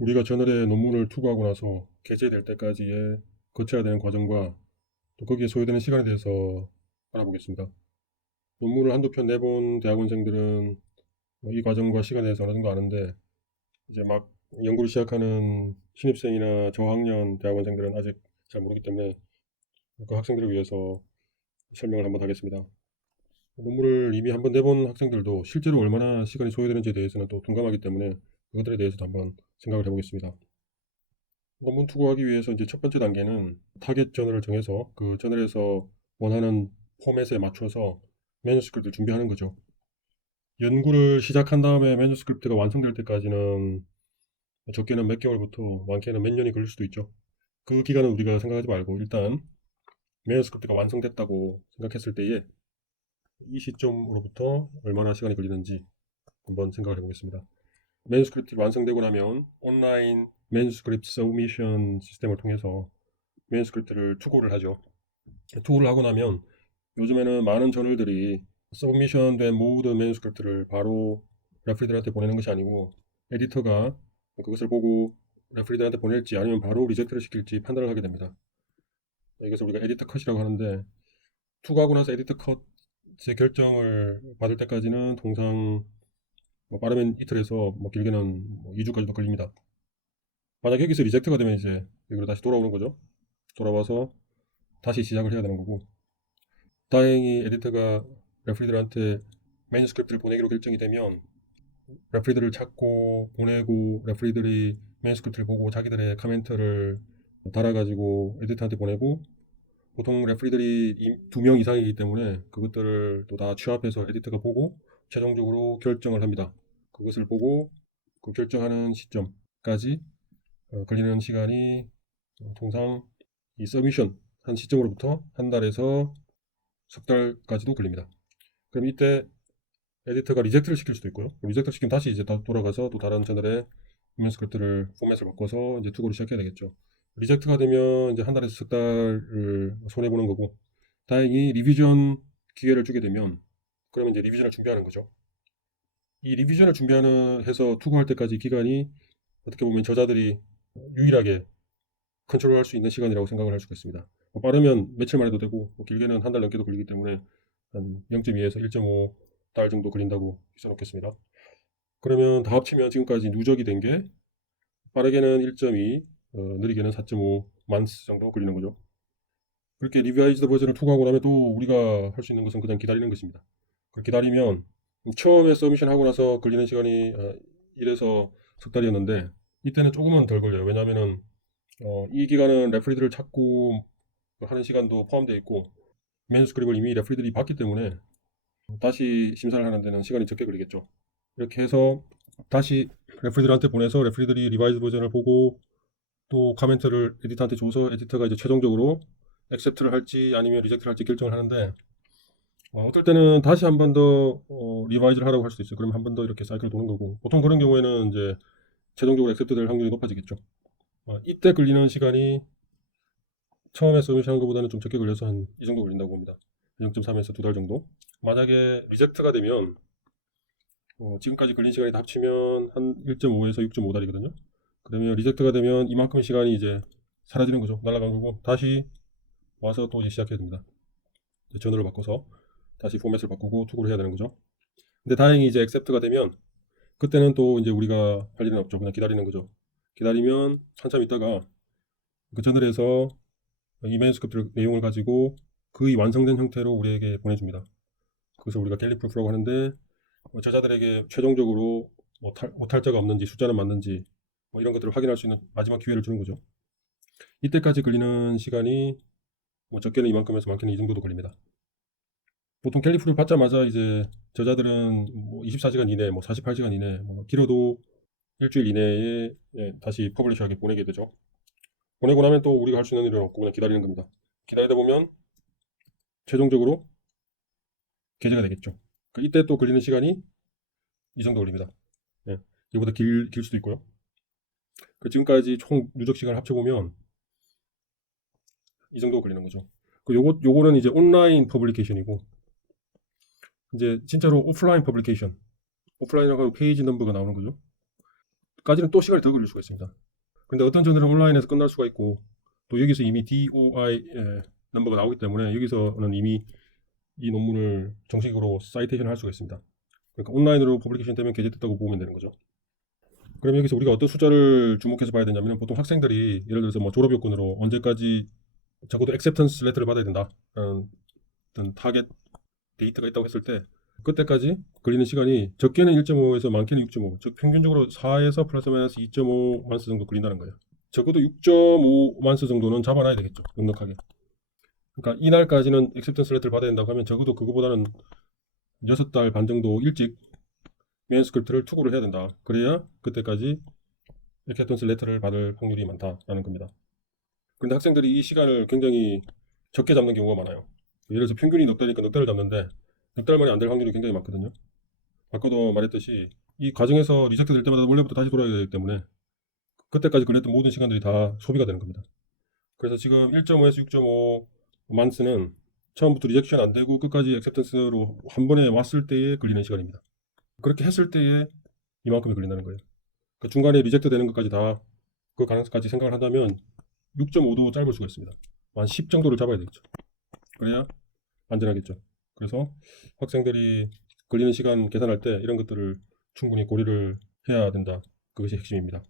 우리가 저널에 논문을 투고하고 나서 게재될 때까지의 거쳐야 되는 과정과 또 거기에 소요되는 시간에 대해서 알아보겠습니다. 논문을 한두 편 내본 대학원생들은 이 과정과 시간에 대해서 어느 정도 아는데 이제 막 연구를 시작하는 신입생이나 저학년 대학원생들은 아직 잘 모르기 때문에 그 학생들을 위해서 설명을 한번 하겠습니다. 논문을 이미 한번 내본 학생들도 실제로 얼마나 시간이 소요되는지에 대해서는 또 둔감하기 때문에 그것들에 대해서도 한번 생각을 해보겠습니다. 논문 투고하기 위해서 이제 첫 번째 단계는 타겟 저널을 정해서 그 저널에서 원하는 포맷에 맞춰서 매뉴스크립트를 준비하는 거죠. 연구를 시작한 다음에 매뉴스크립트가 완성될 때까지는 적게는 몇 개월부터 많게는 몇 년이 걸릴 수도 있죠. 그 기간은 우리가 생각하지 말고 일단 매뉴스크립트가 완성됐다고 생각했을 때에 이 시점으로부터 얼마나 시간이 걸리는지 한번 생각을 해보겠습니다. 매뉴스크립트가 완성되고 나면 온라인 매뉴스크립트 서브미션 시스템을 통해서 매뉴스크립트를 투고를 하죠. 투고를 하고 나면 요즘에는 많은 저널들이 서브미션 된 모든 매뉴스크립트를 바로 레프리들한테 보내는 것이 아니고 에디터가 그것을 보고 레프리들한테 보낼지 아니면 바로 리젝트를 시킬지 판단을 하게 됩니다. 이것을 우리가 에디터 컷이라고 하는데 투고하고 나서 에디터 컷의 결정을 받을 때까지는 통상 빠르면 이틀에서 길게는 2주까지도 걸립니다. 만약 여기서 리젝트가 되면 이제 여기로 다시 돌아오는 거죠. 돌아와서 다시 시작을 해야 되는 거고 다행히 에디터가 레프리들한테 매뉴스크립트를 보내기로 결정이 되면 레프리들을 찾고 보내고 레프리들이 매뉴스크립트를 보고 자기들의 커멘트를 달아가지고 에디터한테 보내고 보통 레프리들이 2명 이상이기 때문에 그것들을 또 다 취합해서 에디터가 보고 최종적으로 결정을 합니다. 그것을 보고 그 결정하는 시점까지 걸리는 시간이 통상 이 서미션 한 시점으로부터 한 달에서 석 달까지도 걸립니다. 그럼 이때 에디터가 리젝트를 시킬 수도 있고요. 리젝트 시키면 다시 이제 돌아가서 또 다른 채널에 매뉴스크립트를 포맷을 바꿔서 이제 투고를 시작해야 되겠죠. 리젝트가 되면 이제 한 달에서 석 달을 손해 보는 거고 다행히 리비전 기회를 주게 되면 그러면 이제 리비전을 준비하는 거죠. 이 리비전을 준비하는 해서 투고할 때까지 기간이 어떻게 보면 저자들이 유일하게 컨트롤할 수 있는 시간이라고 생각을 할 수가 있습니다. 빠르면 며칠만 해도 되고 길게는 한 달 넘게도 걸리기 때문에 한 0.2에서 1.5달 정도 걸린다고 써놓겠습니다. 그러면 다 합치면 지금까지 누적이 된 게 빠르게는 1.2, 느리게는 4.5 만스 정도 걸리는 거죠. 그렇게 리바이즈드 버전을 투고하고 나면 또 우리가 할 수 있는 것은 그냥 기다리는 것입니다. 기다리면 처음에 서미션 하고 나서 걸리는 시간이 1에서 석 달이었는데 이때는 조금은 덜 걸려요. 왜냐하면은 이 기간은 레프리들을 찾고 하는 시간도 포함되어 있고 매뉴스크립트를 이미 레프리들이 봤기 때문에 다시 심사를 하는 데는 시간이 적게 걸리겠죠. 이렇게 해서 다시 레프리들한테 보내서 레프리들이 리바이즈 버전을 보고 또 카멘트를 에디터한테 줘서 에디터가 이제 최종적으로 액셉트를 할지 아니면 리젝트를 할지 결정을 하는데 어떨 때는 다시 한 번 더 리바이즈를 하라고 할 수도 있어요. 그러면 한 번 더 이렇게 사이클 도는 거고 보통 그런 경우에는 이제 최종적으로 액셉트 될 확률이 높아지겠죠. 이때 걸리는 시간이 처음에 서미션 한 것보다는 좀 적게 걸려서 한 이 정도 걸린다고 봅니다. 0.3에서 2달 정도. 만약에 리젝트가 되면 지금까지 걸린 시간이 다 합치면 한 1.5에서 6.5달이거든요. 그러면 리젝트가 되면 이만큼 시간이 이제 사라지는 거죠. 날아간 거고 다시 와서 또 이제 시작해야 됩니다. 저널을 바꿔서 다시 포맷을 바꾸고 투구를 해야 되는 거죠. 근데 다행히 이제 액셉트가 되면 그때는 또 이제 우리가 할 일은 없죠. 그냥 기다리는 거죠. 기다리면 한참 있다가 그 저널에서 이 매뉴스크립트 내용을 가지고 거의 완성된 형태로 우리에게 보내줍니다. 그래서 우리가 갤리 프루프라고 하는데 저자들에게 최종적으로 오탈자가 없는지 숫자는 맞는지 이런 것들을 확인할 수 있는 마지막 기회를 주는 거죠. 이때까지 걸리는 시간이 적게는 이만큼에서 많게는 이 정도도 걸립니다. 보통 캘리프를 받자마자 이제 저자들은 24시간 이내, 48시간 이내, 길어도 일주일 이내에 다시 퍼블리셔에게 보내게 되죠. 보내고 나면 또 우리가 할 수 있는 일은 없고 그냥 기다리는 겁니다. 기다리다 보면 최종적으로 게재가 되겠죠. 이때 또 걸리는 시간이 이 정도 걸립니다. 예, 이보다 길 수도 있고요. 지금까지 총 누적 시간을 합쳐보면 이 정도 걸리는 거죠. 요거는 이제 온라인 퍼블리케이션이고 이제 진짜로 오프라인 퍼블리케이션. 오프라인이라고 하면 페이지 넘버가 나오는 거죠. 까지는 또 시간이 더 걸릴 수가 있습니다. 그런데 어떤 저널은 온라인에서 끝날 수가 있고 또 여기서 이미 DOI 넘버가 나오기 때문에 여기서는 이미 이 논문을 정식으로 사이테이션을 할 수가 있습니다. 그러니까 온라인으로 퍼블리케이션 되면 게재됐다고 보면 되는 거죠. 그럼 여기서 우리가 어떤 숫자를 주목해서 봐야 되냐면 보통 학생들이 예를 들어서 뭐 졸업 요건으로 언제까지 적어도 액셉턴스 레터를 받아야 된다라는 어떤 타겟 데이터가 있다고 했을 때 그때까지 걸리는 시간이 적게는 1.5에서 많게는 6.5, 즉 평균적으로 4에서 플러스 마이너스 2.5 만스 정도 걸린다는 거예요. 적어도 6.5 만스 정도는 잡아놔야 되겠죠. 넉넉하게. 그러니까 이날까지는 액셉턴스 레터를 받아야 된다고 하면 적어도 그거보다는 6달 반 정도 일찍 매너스크립트를 투구를 해야 된다. 그래야 그때까지 액셉턴스 레터를 받을 확률이 많다라는 겁니다. 그런데 학생들이 이 시간을 굉장히 적게 잡는 경우가 많아요. 예를 들어서 평균이 넉 달이니까 넉 달을 잡는데 넉 달 만에 안 될 확률이 굉장히 많거든요. 아까도 말했듯이 이 과정에서 리젝트 될 때마다 원래부터 다시 돌아야 되기 때문에 그때까지 걸렸던 모든 시간들이 다 소비가 되는 겁니다. 그래서 지금 1.5에서 6.5 만스는 처음부터 리젝션 안 되고 끝까지 액셉턴스로 한 번에 왔을 때에 걸리는 시간입니다. 그렇게 했을 때에 이만큼이 걸린다는 거예요. 그 중간에 리젝트 되는 것까지 다 그 가능성까지 생각을 한다면 6.5도 짧을 수가 있습니다. 한 10 정도를 잡아야 되겠죠. 그래야 안전하겠죠. 그래서 학생들이 걸리는 시간 계산할 때 이런 것들을 충분히 고려를 해야 된다. 그것이 핵심입니다.